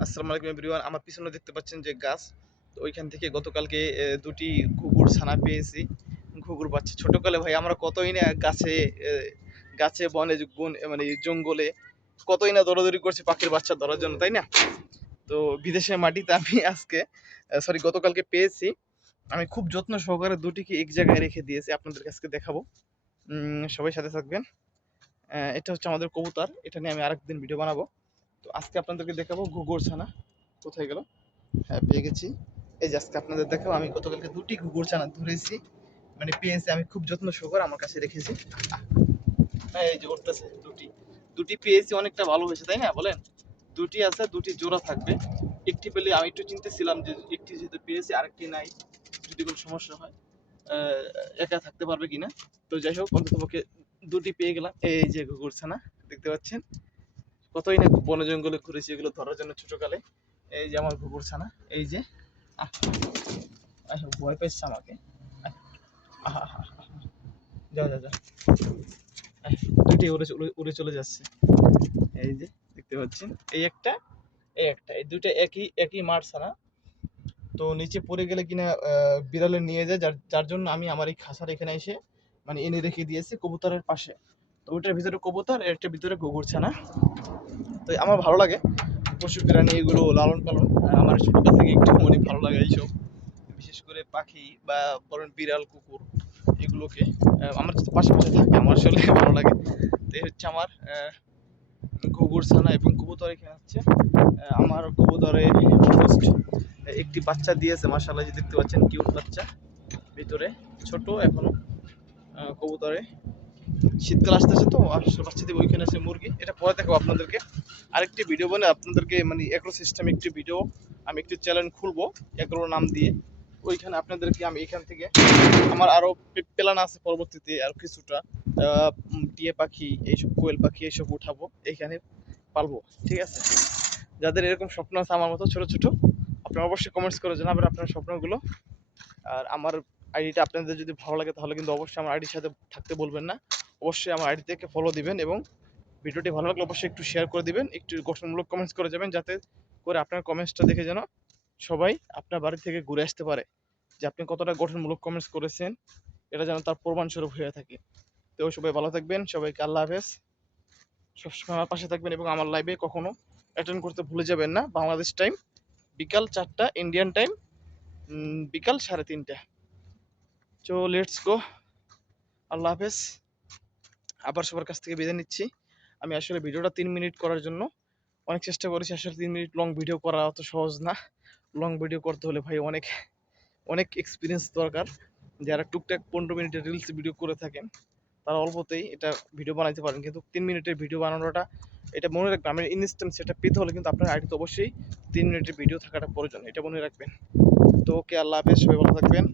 আসসালামু আলাইকুম এভরিওয়ান। আমার পিছনে দেখতে পাচ্ছেন যে গাছ। তো ওইখান থেকে গতকালকে দুটি ঘুঘুর ছানা পেয়েছি। ঘুঘুর বাচ্চা। ছোটকালে ভাই, আমরা কতই না গাছে গাছে বনে বন মানে জঙ্গলে কতই না দৌড়াদৌড়ি করছি পাখির বাচ্চা ধরার জন্য, তাই না? তো বিদেশের মাটিতে আমি আজকে সরি গতকালকে পেয়েছি। আমি খুব যত্ন সহকারে দুটিকে এক জায়গায় রেখে দিয়েছি আপনাদের কাছে দেখাবো। সবাই সাথে থাকবেন। এটা হচ্ছে আমাদের কবুতর। এটা নিয়ে আমি আরেকদিন ভিডিও বানাবো। তো আজকে আপনাদেরকে দেখাবো ঘুঘুর ছানা। কোথায় গেল? হ্যাঁ পেয়ে গেছি। এই যে আজকে আপনাদের দেখাবো আমি গতকালকে দুটি ঘুঘুর ছানা ধরেছি। মানে পেয়েছি আমি খুব যত্ন সহকারে আমার কাছে রেখেছি। আহ, এই যে উঠতেছে দুটি। দুটি পেয়েছি অনেকটা ভালো হয়েছে তাই না? বলেন? দুটি আছে দুটি জোড়া থাকবে। একটি পেলে আমি একটু চিন্তেছিলাম যে একটি যেহেতু পেয়েছি আরেকটি নাই। যদি কোনো সমস্যা হয় একা থাকতে পারবে কিনা? তো যাই হোক অন্ততপক্ষে দুটি পেয়ে গেলাম। এই যে ঘুঘুর ছানা দেখতে পাচ্ছেন? কতই না বন জঙ্গলে ঘুরেছি এগুলো ধরার জন্য ছোটকালে। এই যে আমার ঘুঘুর ছানা এই যে আহ, ভয় পেয়েছে আমাকে। যা যা আহ, দুটি উড়ে উড়ে চলে যাচ্ছে। এই যে দেখতে পাচ্ছেন? এই একটা এই একটা এই দুইটা একই একই মার ছানা তো নিচে পড়ে গেলে কিনা বিড়ালে নিয়ে যায় যার যার জন্য আমি আমার এই খাসার এখানে এসে মানে এনে রেখে দিয়েছি কবুতরের পাশে। তো ওইটার ভিতরে কবুতর এটার ভিতরে গোবর ছানা। তো আমার ভালো লাগে। পশু প্রাণী এগুলো লালন পালন। আমার ছোটবেলা থেকে একটু অনেক ভালো লাগে এইসব। বিশেষ করে পাখি বা বলেন বিড়াল, কুকুর এগুলোকে আমার যাতে পাশাপাশি থাকে, আমার আসলে ভালো লাগে। তো এই হচ্ছে আমার ঘুঘুর ছানা এবং কবুতর এখানে হচ্ছে। আমার কবুতরে একটি বাচ্চা দিয়েছে মাসাল্লাহ যে দেখতে পাচ্ছেন, কিউট বাচ্চা। ভিতরে ছোট, এখনও কবুতরে। শীতকাল আসতেছে তো বাচ্চা দেবে ওইখানে আছে মুরগি। এটা পরে দেখাবো আপনাদেরকে। আরেকটি ভিডিও বলে আপনাদেরকে মানে এগ্রো সিস্টেম একটি ভিডিও আমি একটি চ্যানেল খুলবো এগ্রো নাম দিয়ে। ওইখানে আপনাদেরকে আমি এখান থেকে আমার আরও প্ল্যান আছে পরবর্তীতে আর কিছুটা। টিয়ে পাখি, এইসব কোয়েল পাখি, এইসব উঠাবো, এইখানে পালবো, ঠিক আছে? যাদের এরকম স্বপ্ন আছে আমার মতো ছোট ছোট, আপনারা অবশ্যই কমেন্টস করে জানাবেন আপনার স্বপ্নগুলো। আর আমার আইডিটা আপনাদের যদি ভালো লাগে, তাহলে কিন্তু অবশ্যই আমার আইডির সাথে থাকতে বলবেন না। অবশ্যই আমার আইডি থেকে ফলো দিবেন এবং ভিডিওটি ভালো লাগলে অবশ্যই একটু শেয়ার করে দিবেন, একটু গঠনমূলক কমেন্টস করে যাবেন যাতে করে আপনার কমেন্টসটা দেখে যেন সবাই আপনার বাড়ি থেকে ঘুরে আসতে পারে। যে আপনি কতটা গঠনমূলক কমেন্টস করেছেন, এটা যেন তার প্রমাণস্বরূপ হয়ে থাকে। তো সবাই ভালো থাকবেন, সবাইকে আল্লাহ হাফেজ। সবসময় আমার পাশে থাকবেন এবং আমার লাইভে কখনো অ্যাটেন্ড করতে ভুলে যাবেন না। বাংলাদেশ টাইম বিকাল চারটা ইন্ডিয়ান টাইম বিকাল সাড়ে তিনটা। চো লেটস গো আল্লাহ হাফেজ। আবার সবার কাছ থেকে বিদায় নিচ্ছি। আমি আসলে ভিডিওটা তিন মিনিট করার জন্য অনেক চেষ্টা করেছি, আসলে তিন মিনিট লং ভিডিও করা অত সহজ না। লং ভিডিও করতে হলে ভাই অনেক অনেক এক্সপিরিয়েন্স দরকার। যারা টুকটাক পনেরো মিনিটের রিলস ভিডিও করে থাকেন, তারা অল্পতেই এটা ভিডিও বানাইতে পারেন। কিন্তু তিন মিনিটের ভিডিও বানানোটা, এটা মনে রাখবেন আমি ইনস্ট্যান্ট সেটা পেতে হলে কিন্তু আপনার আইডিতে অবশ্যই তিন মিনিটের ভিডিও থাকাটা প্রয়োজন, এটা মনে রাখবেন। তো ওকে আল্লাহ হাফেজ, সবাই ভালো থাকবেন।